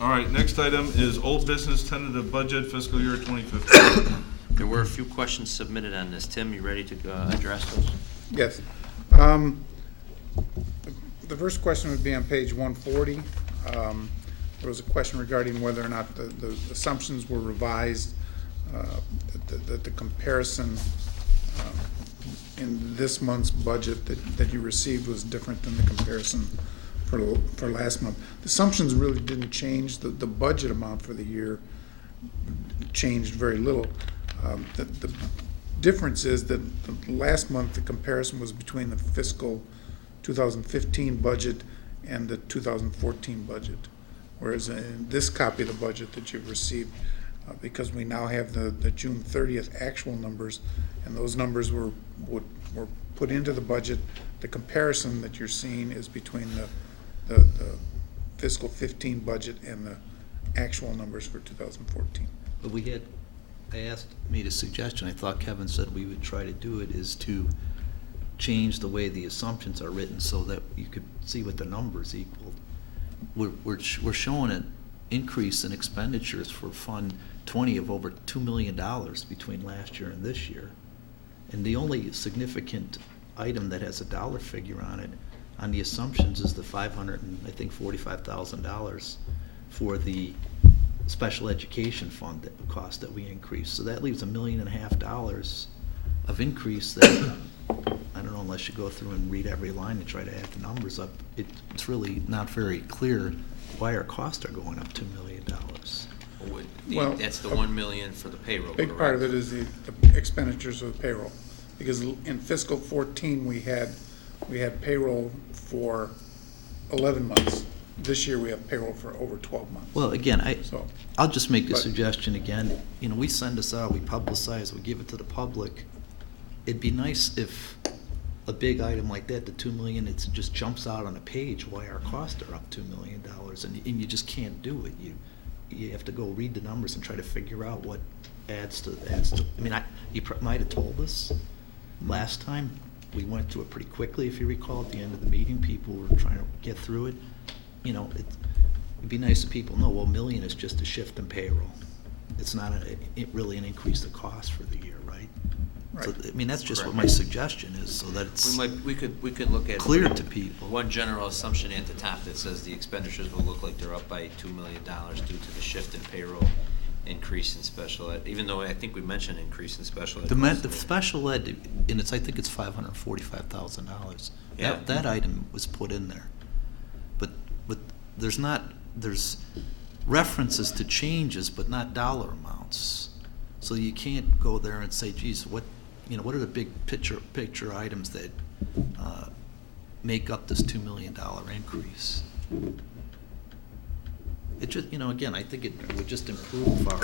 All right, next item is old business tentative budget fiscal year 2015. There were a few questions submitted on this. Tim, you ready to address those? Yes. The first question would be on page 140. There was a question regarding whether or not the assumptions were revised, that the comparison in this month's budget that you received was different than the comparison for last month. The assumptions really didn't change. The budget amount for the year changed very little. The difference is that last month the comparison was between the fiscal 2015 budget and the 2014 budget, whereas in this copy of the budget that you've received, because we now have the June 30th actual numbers, and those numbers were put into the budget, the comparison that you're seeing is between the fiscal 15 budget and the actual numbers for 2014. But made a suggestion, I thought Kevin said we would try to do it, is to change the way the assumptions are written so that you could see what the numbers equal. We're showing an increase in expenditures for Fund 20 of over $2 million between last year and this year. And the only significant item that has a dollar figure on it, on the assumptions, is the $545,000 for the special education fund cost that we increased. So that leaves $1.5 million of increase that, I don't know, unless you go through and read every line and try to add the numbers up, it's really not very clear why our costs are going up $2 million. Well, That's the $1 million for the payroll. Big part of it is the expenditures of the payroll, because in fiscal 14 we had payroll for 11 months. This year we have payroll for over 12 months. Well, again, I'll just make a but- suggestion again. We send this out, we publicize, we give it to the public. It'd be nice if a big item like that, the $2 million, it just jumps out on a page why our costs are up $2 million, and you just can't do it. You have to go read the numbers and try to figure out what adds to. I mean, you might have told us last time. We went through it pretty quickly, if you recall. At the end of the meeting, people were trying to get through it. It'd be nice if people know, well, $1 million is just a shift in payroll. It's not really an increase of cost for the year, right? Right. So, I mean, that's just Correct. what my suggestion is, so that it's We could look at clear to people. one general assumption at the top that says the expenditures will look like they're up by $2 million due to the shift in payroll, increase in special ed, even though I think we mentioned increase in special ed. The special ed, and I think it's $545,000. Yeah. That item was put in there. But there's references to changes, but not dollar amounts. So you can't go there and say, geez, what are the big picture items that make up this $2 million increase? It just, again, I think it would just improve our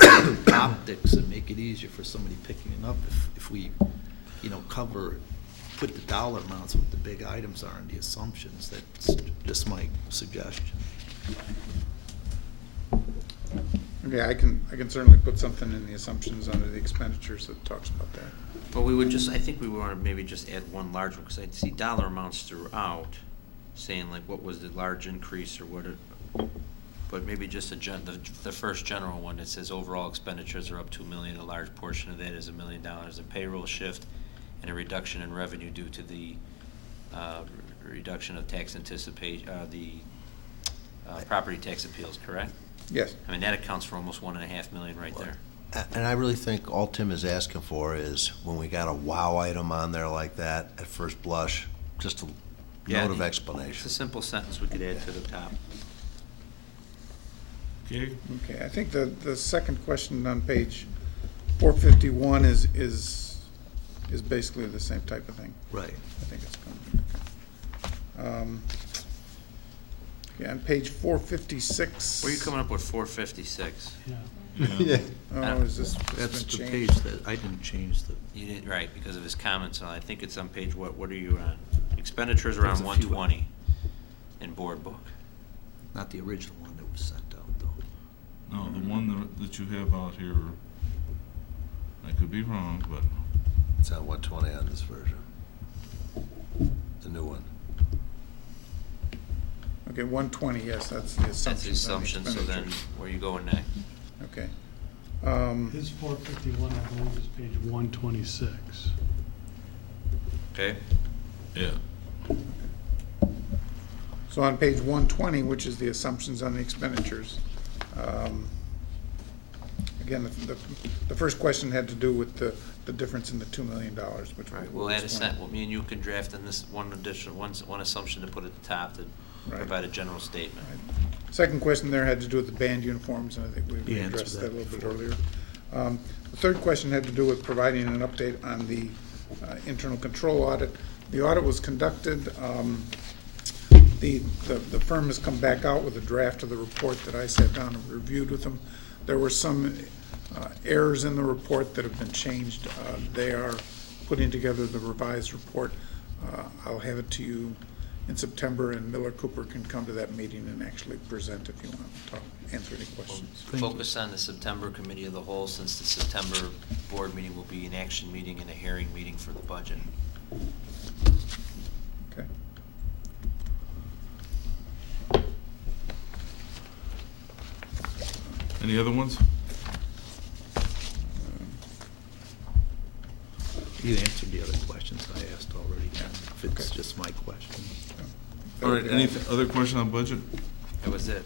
optics and make it easier for somebody picking it up if we, put the dollar amounts what the big items are and the assumptions. That's just my suggestion. Okay, I can certainly put something in the assumptions under the expenditures that talks about that. But I think we want to maybe just add one large one, because I see dollar amounts throughout, saying like what was the large increase or but maybe just the first general one that says overall expenditures are up $2 million. A large portion of that is $1 million in payroll shift and a reduction in revenue due to the reduction of tax anticipation, property tax appeals, correct? Yes. I mean, that accounts for almost $1.5 million right there. And I really think all Tim is asking for is when we got a wow item on there like that at first blush, just a note of It's a explanation. simple sentence we could add to the top. Okay, Okay, I think the second question on page 451 is basically the same type of thing. Right. I think it's going. Okay, on page 456. Where are you coming up with 456? Yeah. Oh, is this That's been the changed? page that I didn't change the. You didn't, right, because of his comments. I think it's on page, what are you on? Expenditures are on There's a few. 120 in board book. Not the original one that was sent out, though. no, the one that you have out here, I could be wrong, but It's on 120 on this version. The new one. Okay, 120, yes, that's the That's the assumptions on the assumption, so then expenditures. where you going next? Okay. His 451, I believe, is page 126. Okay, Yeah. So on page 120, which is the assumptions on the expenditures, again, the first question had to do with the difference in the $2 million, which right, we'll we'll add a explain. well, me and you can draft in this one additional, one assumption to put at the top to Right. provide a general statement. Right. Second question there had to do with the band uniforms, and I think we You answered addressed that a that little bit before. earlier. The third question had to do with providing an update on the internal control audit. The audit was conducted. The firm has come back out with a draft of the report that I sat down and reviewed with them. There were some errors in the report that have been changed. They are putting together the revised report. I'll have it to you in September, and Miller Cooper can come to that meeting and actually present if you want to talk, answer any questions. Thank you. Focus on the September committee of the whole, since the September board meeting will be an action meeting and a hearing meeting for the budget. Okay. Any other ones? You answered the other questions I asked already, if it's Okay. just my question. All right, any other question on budget? That was it.